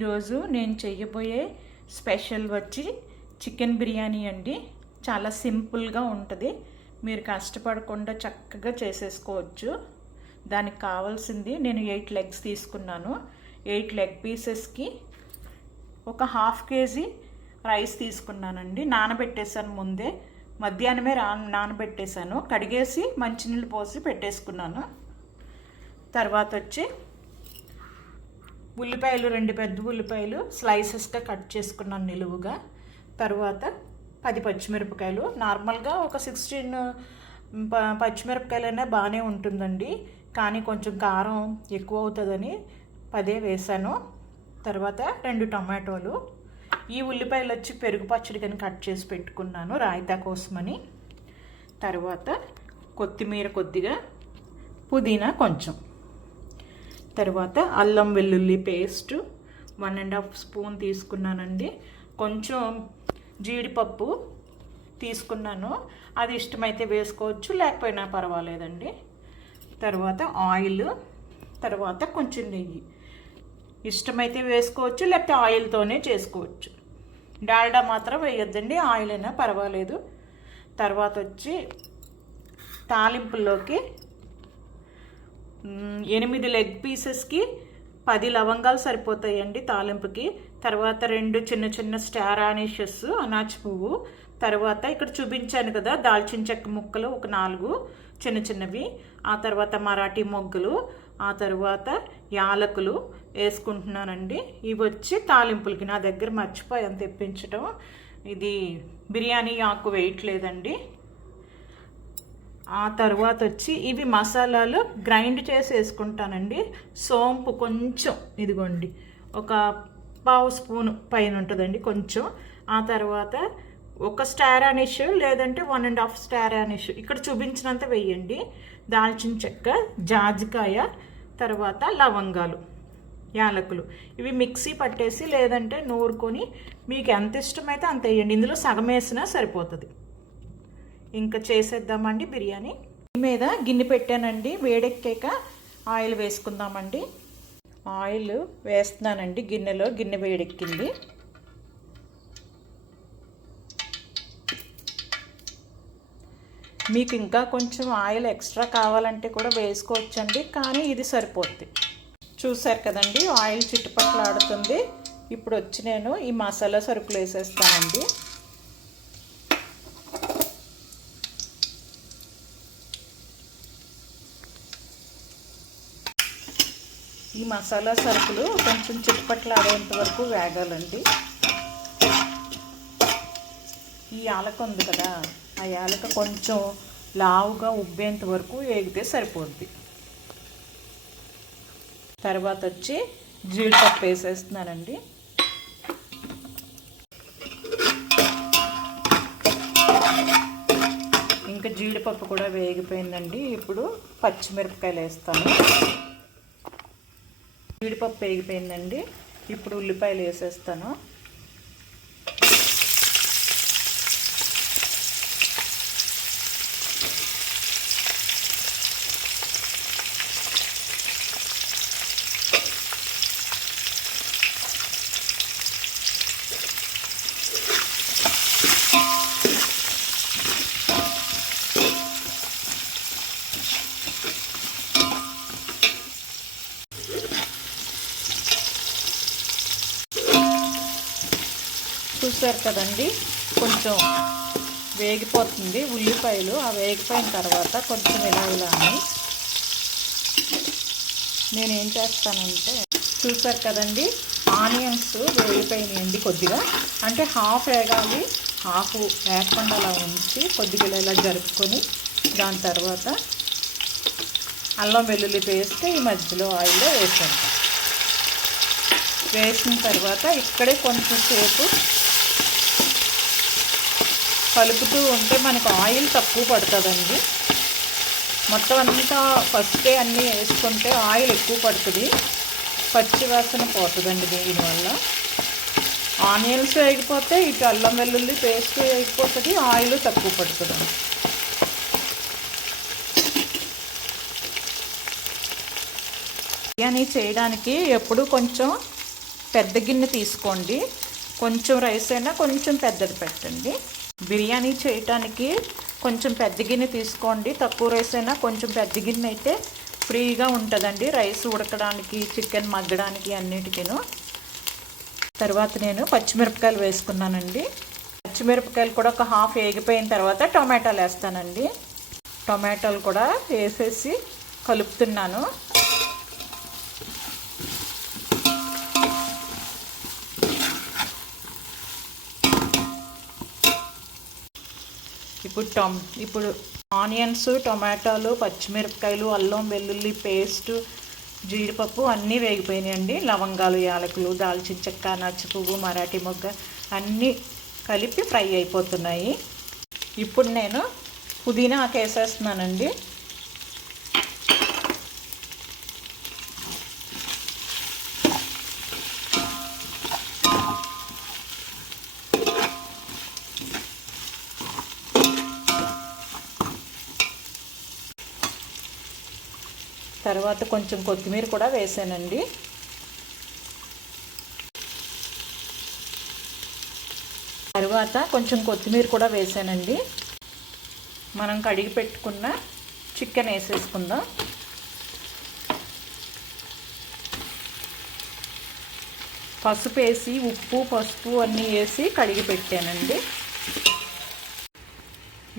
ఈరోజు నేను చేయబోయే స్పెషల్ వచ్చి చికెన్ బిర్యానీ అండి. చాలా సింపుల్గా ఉంటుంది. మీరు కష్టపడకుండా చక్కగా చేసేసుకోవచ్చు. దానికి కావాల్సింది నేను 8 లెగ్స్ తీసుకున్నాను. 8 లెగ్ పీసెస్కి ఒక ½ కేజీ రైస్ తీసుకున్నానండి. నానబెట్టేసాను ముందే, మధ్యాహ్నమే నానబెట్టేసాను. కడిగేసి మంచినీళ్ళు పోసి పెట్టేసుకున్నాను. తర్వాత వచ్చి ఉల్లిపాయలు, 2 పెద్ద ఉల్లిపాయలు స్లైసెస్గా కట్ చేసుకున్నాను నిలువుగా. తర్వాత 10 పచ్చిమిరపకాయలు, నార్మల్గా ఒక 16 పచ్చిమిరపకాయలైనా బాగానే ఉంటుందండి, కానీ కొంచెం కారం ఎక్కువ అవుతుందని 10 వేసాను. తర్వాత 2 టమాటోలు. ఈ ఉల్లిపాయలు వచ్చి పెరుగు పచ్చడికని కట్ చేసి పెట్టుకున్నాను రాయితా కోసమని. తర్వాత కొత్తిమీర కొద్దిగా, పుదీనా కొంచెం. తర్వాత అల్లం వెల్లుల్లి పేస్ట్ 1½ స్పూన్ తీసుకున్నానండి. కొంచెం జీడిపప్పు తీసుకున్నాను, అది ఇష్టమైతే వేసుకోవచ్చు, లేకపోయినా పర్వాలేదండి. తర్వాత ఆయిల్, తర్వాత కొంచెం నెయ్యి. ఇష్టమైతే వేసుకోవచ్చు, లేకపోతే ఆయిల్తోనే చేసుకోవచ్చు. డాల్డా మాత్రం వేయొద్దండి, ఆయిల్ అయినా పర్వాలేదు. తర్వాత వచ్చి తాలింపుల్లోకి 8 లెగ్ పీసెస్కి 10 లవంగాలు సరిపోతాయండి తాలింపుకి. తర్వాత 2 చిన్న చిన్న స్టార్ ఆనిషస్, అనాచి పువ్వు. తర్వాత ఇక్కడ చూపించాను కదా దాల్చిన చెక్క ముక్కలు ఒక 4 చిన్న చిన్నవి. ఆ తర్వాత మరాఠీ మొగ్గలు, ఆ తర్వాత యాలకులు వేసుకుంటున్నానండి. ఇవి వచ్చి తాలింపులకి. నా దగ్గర మర్చిపోయాను తెప్పించడం. ఇది బిర్యానీ ఆకు వేయట్లేదండి. ఆ తర్వాత వచ్చి ఇవి మసాలాలు గ్రైండ్ చేసి వేసుకుంటానండి. సోంపు కొంచెం, ఇదిగోండి ఒక ½ స్పూను పైన ఉంటుందండి కొంచెం. ఆ తర్వాత ఒక స్టార్ ఆనిష్, లేదంటే 1½ స్టార్ ఆనిష్, ఇక్కడ చూపించినంత వేయండి. దాల్చిన చెక్క, జాజికాయ, తర్వాత లవంగాలు, యాలకులు. ఇవి మిక్సీ పట్టేసి లేదంటే నూరుకొని మీకు ఎంత ఇష్టమైతే అంత వేయండి. ఇందులో సగం వేసినా సరిపోతుంది. ఇంకా చేసేద్దామండి బిర్యానీ. మీద గిన్నె పెట్టానండి, వేడెక్కాక ఆయిల్ వేసుకుందామండి. ఆయిల్ వేస్తున్నానండి గిన్నెలో. గిన్నె వేడెక్కింది. మీకు ఇంకా కొంచెం ఆయిల్ ఎక్స్ట్రా కావాలంటే కూడా వేసుకోవచ్చండి, కానీ ఇది సరిపోద్ది. చూసారు కదండి ఆయిల్ చిట్టుపట్లాడుతుంది. ఇప్పుడు వచ్చి నేను ఈ మసాలా సరుకులు వేసేస్తానండి. ఈ మసాలా సరుకులు కొంచెం చిట్టుపట్లాడేంత వరకు వేగాలండి. ఈ యాలక ఉంది కదా, ఆ యాలక కొంచెం లావుగా ఉబ్బేంత వరకు వేగితే సరిపోద్ది. తర్వాత వచ్చి జీడిపప్పు వేసేస్తున్నానండి. ఇంకా జీడిపప్పు కూడా వేగిపోయిందండి. ఇప్పుడు పచ్చిమిరపకాయలు వేస్తాను. జీడిపప్పు వేగిపోయిందండి. ఇప్పుడు ఉల్లిపాయలు వేసేస్తాను. చూసారు కదండి కొంచెం వేగిపోతుంది ఉల్లిపాయలు. ఆ వేగిపోయిన తర్వాత కొంచెం ఇలా అని నేనేం చేస్తానంటే, చూసారు కదండి ఆనియన్స్ వేగిపోయినాయండి కొద్దిగా. అంటే హాఫ్ వేగాలి, హాఫ్ వేగకుండా అలా ఉంచి కొద్దిగా ఇలా జరుపుకొని దాని తర్వాత అల్లం వెల్లుల్లి పేస్ట్ ఈ మధ్యలో ఆయిల్లో వేసాను. వేసిన తర్వాత ఇక్కడే కొంచెం సేపు కలుపుతూ ఉంటే మనకు ఆయిల్ తక్కువ పడుతుందండి. మొత్తం అంతా ఫస్టే అన్నీ వేసుకుంటే ఆయిల్ ఎక్కువ పడుతుంది, పచ్చి వాసన పోతుందండి. దీనివల్ల ఆనియన్స్ వేగిపోతే ఇటు అల్లం వెల్లుల్లి పేస్ట్ వేగిపోతుంది, ఆయిల్ తక్కువ పడుతుందండి. బిర్యానీ చేయడానికి ఎప్పుడు కొంచెం పెద్ద గిన్నె తీసుకోండి. కొంచెం రైస్ అయినా కొంచెం పెద్దది పెట్టండి. బిర్యానీ చేయటానికి కొంచెం పెద్ద గిన్నె తీసుకోండి. తక్కువ రైస్ అయినా కొంచెం పెద్ద గిన్నె అయితే ఫ్రీగా ఉంటుందండి రైస్ ఉడకడానికి, చికెన్ మగ్గడానికి అన్నిటికీను. తర్వాత నేను పచ్చిమిరపకాయలు వేసుకున్నానండి. పచ్చిమిరపకాయలు కూడా ఒక హాఫ్ వేగిపోయిన తర్వాత టొమాటోలు వేస్తానండి. టొమాటోలు కూడా వేసేసి కలుపుతున్నాను. ఇప్పుడు ఆనియన్స్, టొమాటోలు, పచ్చిమిరపకాయలు, అల్లం వెల్లుల్లి పేస్ట్, జీడిపప్పు అన్నీ వేగిపోయినాయండి. లవంగాలు, యాలకులు, దాల్చిన చెక్క, నచ్చి పువ్వు, మరాఠీ మొగ్గ అన్నీ కలిపి ఫ్రై అయిపోతున్నాయి. ఇప్పుడు నేను పుదీనా ఆకు వేసేస్తున్నానండి. తర్వాత కొంచెం కొత్తిమీర కూడా వేసానండి. తర్వాత కొంచెం కొత్తిమీర కూడా వేసానండి. మనం కడిగి పెట్టుకున్న చికెన్ వేసేసుకుందాం. పసుపు వేసి, ఉప్పు, పసుపు అన్నీ వేసి కడిగి పెట్టానండి.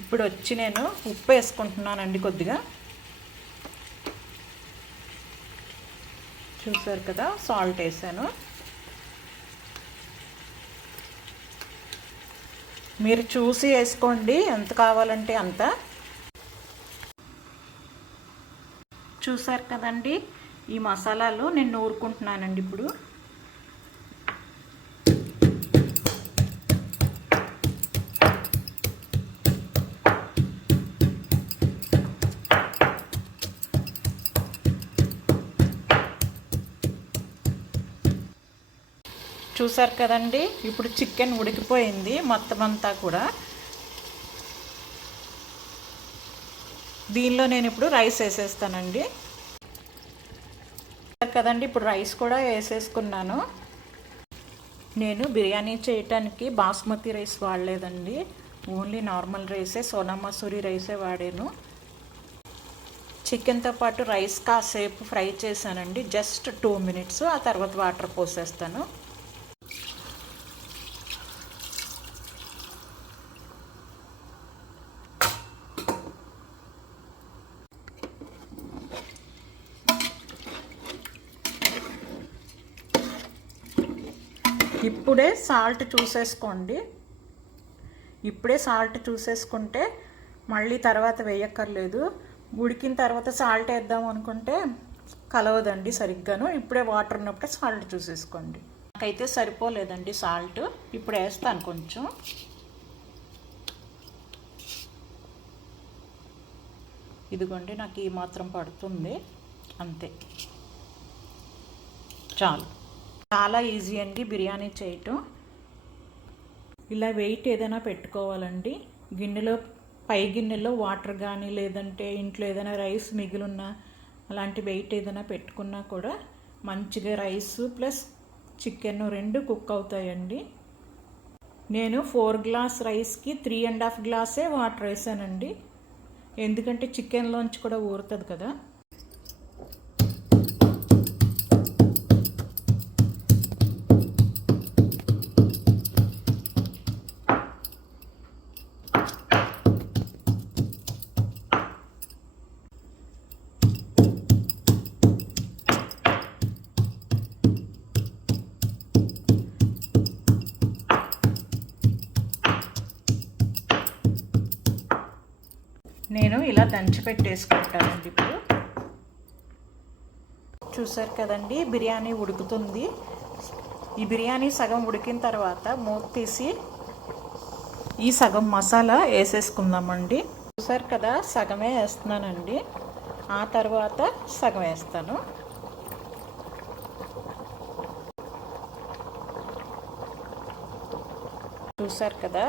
ఇప్పుడు వచ్చి నేను ఉప్పు వేసుకుంటున్నానండి కొద్దిగా. చూసారు కదా, సాల్ట్ వేసాను. మీరు చూసి వేసుకోండి ఎంత కావాలంటే అంత. చూసారు కదండి, ఈ మసాలాలు నేను నూరుకుంటున్నానండి. ఇప్పుడు చూసారు కదండి, ఇప్పుడు చికెన్ ఉడికిపోయింది మొత్తం అంతా కూడా. దీనిలో నేను ఇప్పుడు రైస్ వేసేస్తానండి. కదండి, ఇప్పుడు రైస్ కూడా వేసేసుకున్నాను. నేను బిర్యానీ చేయటానికి బాస్మతి రైస్ వాడలేదండి, ఓన్లీ నార్మల్ రైసే, సోనా మసూరి రైసే వాడాను. చికెన్తో పాటు రైస్ కాసేపు ఫ్రై చేశానండి, జస్ట్ 2 minutes. ఆ తర్వాత వాటర్ పోసేస్తాను. ఇప్పుడే సాల్ట్ చూసేసుకోండి. ఇప్పుడే సాల్ట్ చూసేసుకుంటే మళ్ళీ తర్వాత వేయక్కర్లేదు. ఉడికిన తర్వాత సాల్ట్ వేద్దాం అనుకుంటే కలవదండి సరిగ్గాను. ఇప్పుడే వాటర్ ఉన్నప్పుడే సాల్ట్ చూసేసుకోండి. నాకైతే సరిపోలేదండి సాల్ట్, ఇప్పుడు వేస్తాను కొంచెం. ఇదిగోండి, నాకు ఈ మాత్రం పడుతుంది, అంతే, చాలు. చాలా ఈజీ అండి బిర్యానీ చేయటం. ఇలా వెయిట్ ఏదైనా పెట్టుకోవాలండి. గిన్నెలో, పై గిన్నెలో వాటర్ కానీ, లేదంటే ఇంట్లో ఏదైనా రైస్ మిగిలిన అలాంటి వెయిట్ ఏదైనా పెట్టుకున్నా కూడా మంచిగా రైస్ ప్లస్ చికెన్ 2 కుక్ అవుతాయండి. నేను 4 గ్లాస్ రైస్కి 3.5 గ్లాసే వాటర్ వేసానండి, ఎందుకంటే చికెన్లోంచి కూడా ఊరుతుంది కదా. నేను ఇలా దంచి పెట్టేసుకుంటానండి. ఇప్పుడు చూసారు కదండి, బిర్యానీ ఉడుకుతుంది. ఈ బిర్యానీ సగం ఉడికిన తర్వాత మూత తీసి ఈ సగం మసాలా వేసేసుకుందామండి. చూసారు కదా, సగమే వేస్తున్నానండి, ఆ తర్వాత సగం వేస్తాను. చూసారు కదా,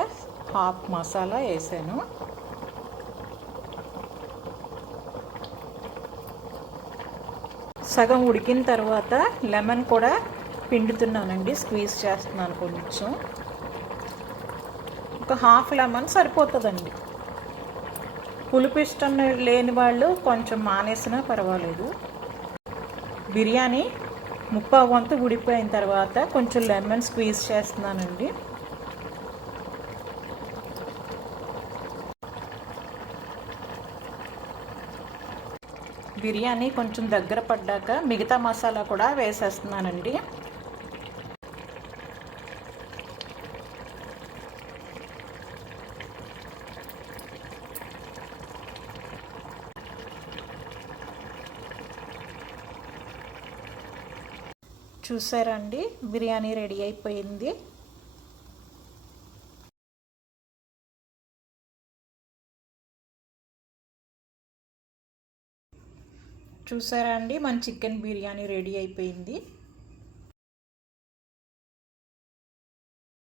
హాఫ్ మసాలా వేసాను. సగం ఉడికిన తర్వాత లెమన్ కూడా పిండుతున్నానండి, స్క్వీజ్ చేస్తున్నాను కొంచెం. ఒక హాఫ్ లెమన్ సరిపోతుందండి. పులుపు ఇష్టం లేని వాళ్ళు కొంచెం మానేసినా పర్వాలేదు. బిర్యానీ ముప్పావు వంతు ఉడిపోయిన తర్వాత కొంచెం లెమన్ స్క్వీజ్ చేస్తున్నానండి. బిర్యానీ కొంచెం దగ్గర పడ్డాక మిగతా మసాలా కూడా వేసేస్తున్నానండి. చూసారా అండి, బిర్యానీ రెడీ అయిపోయింది. చూసారా అండి, మన చికెన్ బిర్యానీ రెడీ అయిపోయింది.